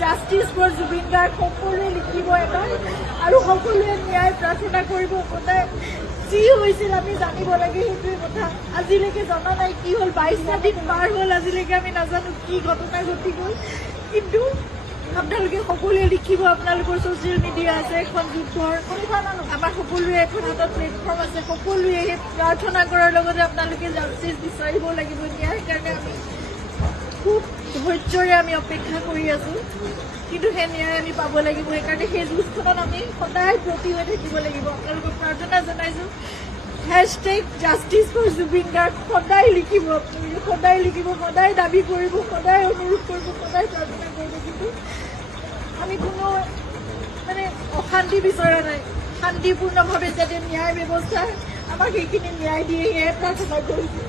Justice for Zubeen Garg সকলোৱে লিখিব এবাৰ আৰু সকলোৱে ন্যায় প্ৰাৰ্থনা কৰিব। সদায় যি হৈছিল আমি জানিব লাগে, সেইটোৱে কথা। আজিলৈকে জনা নাই কি হ'ল, 22টা দিন পাৰ হ'ল, আজিলৈকে আমি নাজানো কি ঘটনা ঘটি গ'ল। কিন্তু আপোনালোকে সকলোৱে লিখিব, আপোনালোকৰ ছ'চিয়েল মিডিয়া আছে, এখন যুদ্ধৰ আমাৰ সকলোৱে এখন হাতত প্লেটফৰ্ম আছে, সকলোৱে প্ৰাৰ্থনা কৰাৰ লগতে আপোনালোকে জাষ্টিছ বিচাৰিব লাগিব। ন্যায়ৰ কাৰণে আমি খুব ধৈৰ্যৰে আমি অপেক্ষা কৰি আছোঁ, কিন্তু সেই ন্যায় আমি পাব লাগিব। সেইকাৰণে সেই যুঁজখনত আমি সদায় ব্ৰতী হৈ থাকিব লাগিব। আপোনালোকক প্ৰাৰ্থনা জনাইছোঁ, #জাষ্টিছ ফৰ জুবিন গাৰ্গ সদায় লিখিব, আপোনালোকে সদায় লিখিব, সদায় দাবী কৰিব, সদায় অনুৰোধ কৰিব, সদায় প্ৰাৰ্থনা কৰিব। কিন্তু আমি কোনো অশান্তি বিচৰা নাই, শান্তিপূৰ্ণভাৱে যাতে ন্যায় ব্যৱস্থাই আমাক সেইখিনি ন্যায় দিয়ে, সেয়াই প্ৰাৰ্থনা কৰিছোঁ।